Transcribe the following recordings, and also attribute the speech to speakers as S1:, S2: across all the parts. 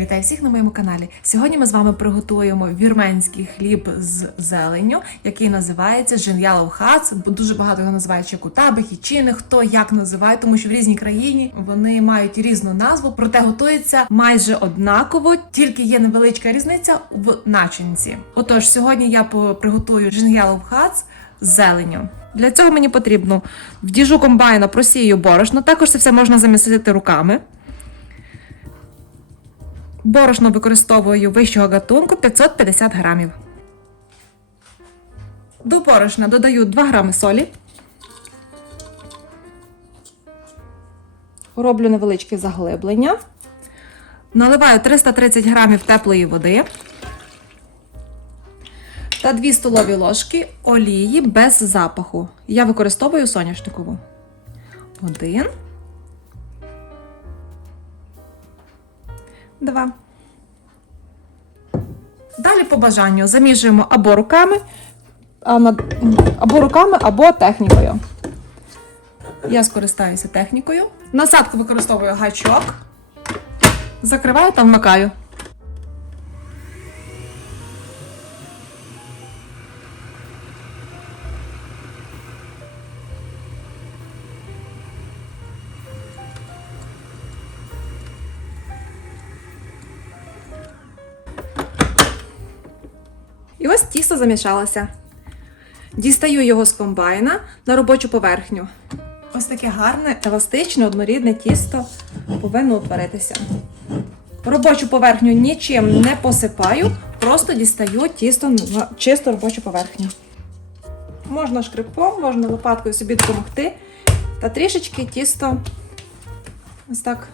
S1: Вітаю всіх на моєму каналі. Сьогодні ми з вами приготуємо вірменський хліб з зеленню, який називається Жен'ялов хац. Дуже багато його називають ще кутаби, хічини, хто як називає, тому що в різній країні вони мають різну назву, проте готується майже однаково, тільки є невеличка різниця в начинці. Отож, сьогодні я приготую Жен'ялов хац з зеленню. Для цього мені потрібно в діжу комбайна просію борошно. Також це все можна замісити руками. Борошно використовую вищого гатунку 550 грамів. До борошна додаю 2 грами солі. Роблю невеличке заглиблення. Наливаю 330 грамів теплої води та 2 столові ложки олії без запаху. Я використовую соняшникову. Один. Два. Далі по бажанню заміжуємо або руками, або руками, або технікою. Я скористаюся технікою. Насадку використовую гачок. Закриваю та вмикаю. Ось тісто замішалося. Дістаю його з комбайна на робочу поверхню. Ось таке гарне, еластичне, однорідне тісто повинно утворитися. Робочу поверхню нічим не посипаю, просто дістаю тісто на чисту робочу поверхню. Можна шкрипком, можна лопаткою собі допомогти. Та трішечки тісто ось так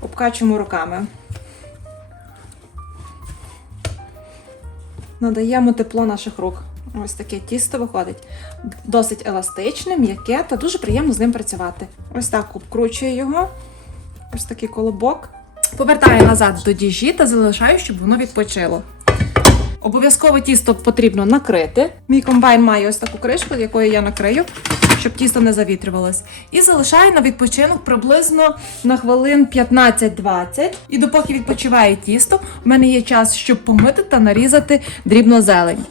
S1: обкачуємо руками. Надаємо тепло наших рук. Ось таке тісто виходить. Досить еластичне, м'яке та дуже приємно з ним працювати. Ось так обкручую його. Ось такий колобок. Повертаю назад до діжі та залишаю, щоб воно відпочило. Обов'язково тісто потрібно накрити. Мій комбайн має ось таку кришку, якою я накрию, щоб тісто не завітрювалось. І залишаю на відпочинок приблизно на хвилин 15-20. І допоки відпочиває тісто, в мене є час, щоб помити та нарізати дрібно зелень.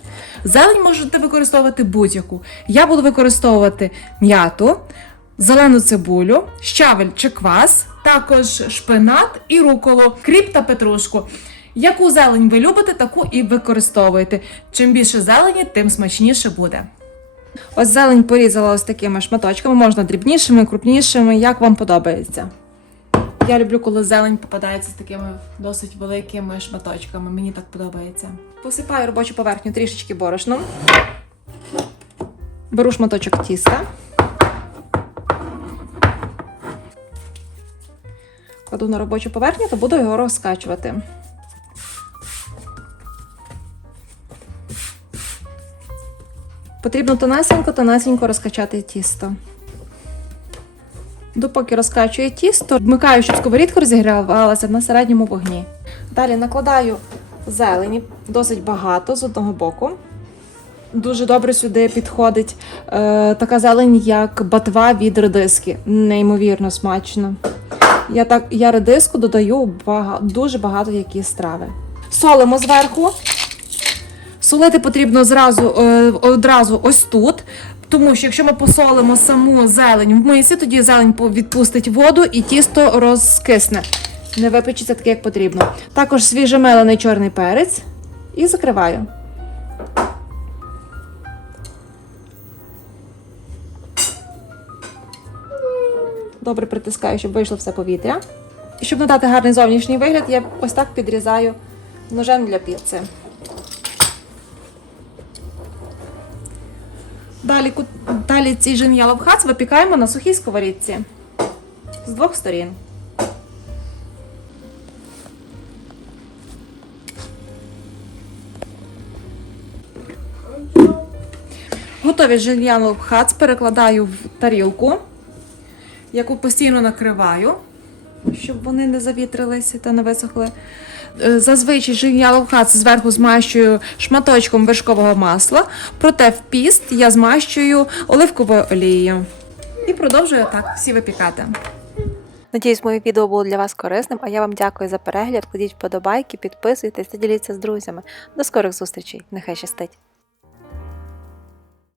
S1: Зелень можете використовувати будь-яку. Я буду використовувати м'яту, зелену цибулю, щавель чи квас, також шпинат і руколу, кріп та петрушку. Яку зелень ви любите, таку і використовуйте. Чим більше зелені, тим смачніше буде. Ось зелень порізала ось такими шматочками, можна дрібнішими, крупнішими, як вам подобається. Я люблю, коли зелень попадається з такими досить великими шматочками. Мені так подобається. Посипаю робочу поверхню трішечки борошном. Беру шматочок тіста. Кладу на робочу поверхню та буду його розкачувати. Потрібно тонесенько, тонесенько розкачати тісто. Допоки розкачує тісто, вмикаю, щоб сковорідка розігрівалася на середньому вогні. Далі накладаю зелені досить багато з одного боку. Дуже добре сюди підходить е, така зелень, як батва від редиски. Неймовірно смачно. Я так я редиску додаю бага, дуже багато які страви. Солимо зверху. Солити потрібно зразу, е, одразу ось тут. Тому що якщо ми посолимо саму зелень в мисі, тоді зелень відпустить воду і тісто розкисне. Не випечеться таке, як потрібно. Також свіжемелений чорний перець і закриваю. Добре притискаю, щоб вийшло все повітря. І щоб надати гарний зовнішній вигляд, я ось так підрізаю ножем для піци. Далі, далі ці жен'ялов хац випікаємо на сухій сковорідці з двох сторін. Готові жильянов хац перекладаю в тарілку, яку постійно накриваю, щоб вони не завітрилися та не висохли. Е, Зазвичай жильялов хац зверху змащую шматочком вершкового масла, проте в піст я змащую оливковою олією. І продовжую так всі випікати.
S2: Надіюсь, моє відео було для вас корисним, а я вам дякую за перегляд. Кладіть вподобайки, підписуйтесь та діліться з друзями. До скорих зустрічей. Нехай щастить!